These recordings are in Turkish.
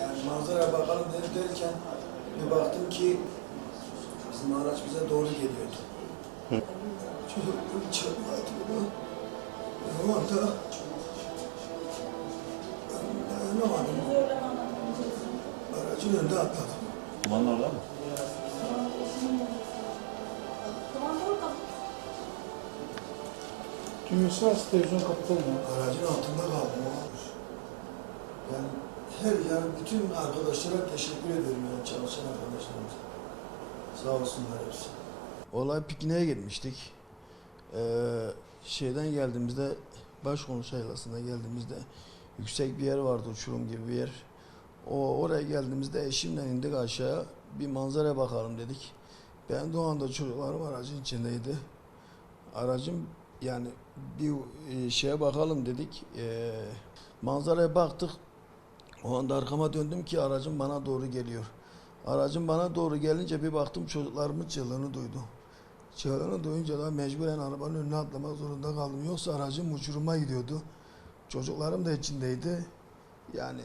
Yani manzara bakalım dedik derken bir baktım ki bizim araç bize doğru geliyordu. Çok çarpmadı bunu. O anda dayanamadım. Aracın önünde atladım. Kumandan orada mı? Dünyasal televizyon kapatalım ya. Aracın altında kaldım. Olmuş. Yani bütün arkadaşlara teşekkür ediyorum yani çalışan arkadaşlarımıza. Sağ olsunlar hepsi. Olay pikniğe gitmiştik. Ee, şeyden geldiğimizde Başkonusu Yaylası'na geldiğimizde yüksek bir yer vardı uçurum gibi bir yer. O oraya geldiğimizde eşimle indik aşağı bir manzara bakalım dedik. Ben de o anda çocuklarım aracın içindeydi. Aracım yani bir e, şeye bakalım dedik. Ee, manzaraya baktık. O anda arkama döndüm ki aracım bana doğru geliyor. Aracım bana doğru gelince bir baktım çocuklarımın çığlığını duydum. Çığlığını duyunca da mecburen arabanın önüne atlamak zorunda kaldım. Yoksa aracım uçuruma gidiyordu. Çocuklarım da içindeydi. Yani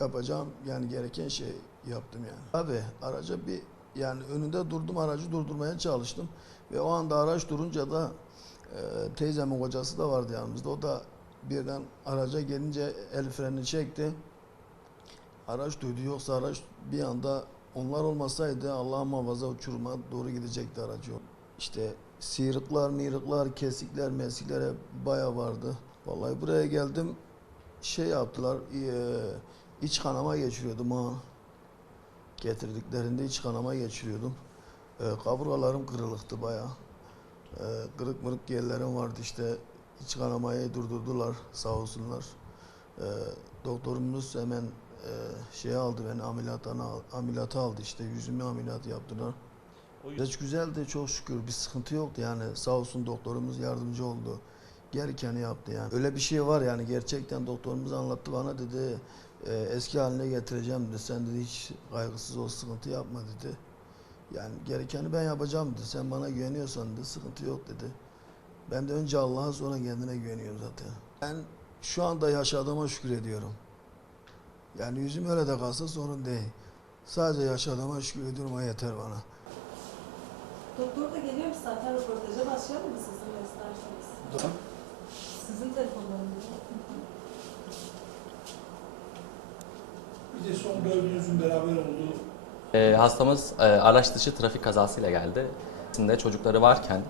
yapacağım yani gereken şey yaptım yani. Abi araca bir yani önünde durdum aracı durdurmaya çalıştım. Ve o anda araç durunca da e, teyzemin kocası da vardı yanımızda. O da birden araca gelince el frenini çekti. Araç duydu yoksa araç bir anda onlar olmasaydı Allah muhafaza uçuruma doğru gidecekti aracı. İşte sıyrıklar, mirıklar, kesikler, mesikler hep bayağı vardı. Vallahi buraya geldim şey yaptılar e, iç kanama geçiriyordum ha. Getirdiklerinde iç kanama geçiriyordum. E, kaburgalarım kırılıktı bayağı. E, kırık mırık yerlerim vardı işte iç kanamayı durdurdular sağ olsunlar. E, doktorumuz hemen e, şey aldı beni ameliyatına ameliyata aldı işte yüzümü ameliyat yaptılar. Hiç güzeldi çok şükür bir sıkıntı yoktu yani sağ olsun doktorumuz yardımcı oldu. Gerekeni yaptı yani. Öyle bir şey var yani gerçekten doktorumuz anlattı bana dedi e, eski haline getireceğim dedi. Sen dedi hiç kaygısız ol sıkıntı yapma dedi. Yani gerekeni ben yapacağım dedi. Sen bana güveniyorsan dedi sıkıntı yok dedi. Ben de önce Allah'a sonra kendine güveniyorum zaten. Ben şu anda yaşadığıma şükür ediyorum. Yani yüzüm öyle de kalsa sorun değil. Sadece yaşadığıma şükür ediyorum yeter bana. Doktor da geliyormuş zaten röportaja başlayalım mı sizinle isterseniz? Tamam. Sizin telefonlarınız. Bir de son dördünüzün beraber olduğu E, hastamız e, araç dışı trafik kazasıyla geldi. İçinde çocukları varken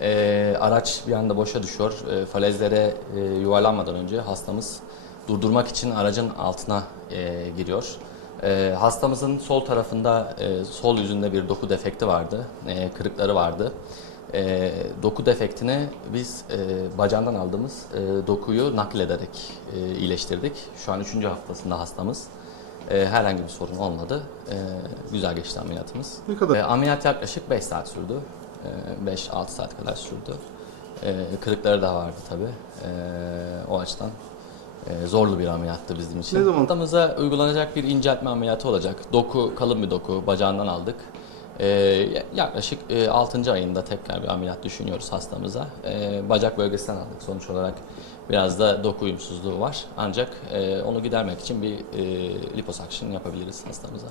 e, araç bir anda boşa düşüyor. E, falezlere e, yuvarlanmadan önce hastamız durdurmak için aracın altına e, giriyor. E, hastamızın sol tarafında e, sol yüzünde bir doku defekti vardı, e, kırıkları vardı. E, doku defektini biz e, bacağından aldığımız e, dokuyu naklederek e, iyileştirdik. Şu an 3. haftasında hastamız. E, herhangi bir sorun olmadı. E, güzel geçti ameliyatımız. Ne kadar? E, ameliyat yaklaşık 5 saat sürdü. E, 5-6 saat kadar sürdü. E, kırıkları da vardı tabii. E, o açıdan e, zorlu bir ameliyattı bizim için. Ne zaman? Hastamıza uygulanacak bir inceltme ameliyatı olacak. Doku, kalın bir doku bacağından aldık. E, yaklaşık e, 6. ayında tekrar bir ameliyat düşünüyoruz hastamıza. E, bacak bölgesinden aldık sonuç olarak. Biraz da doku uyumsuzluğu var. Ancak e, onu gidermek için bir e, liposuction yapabiliriz hastamıza.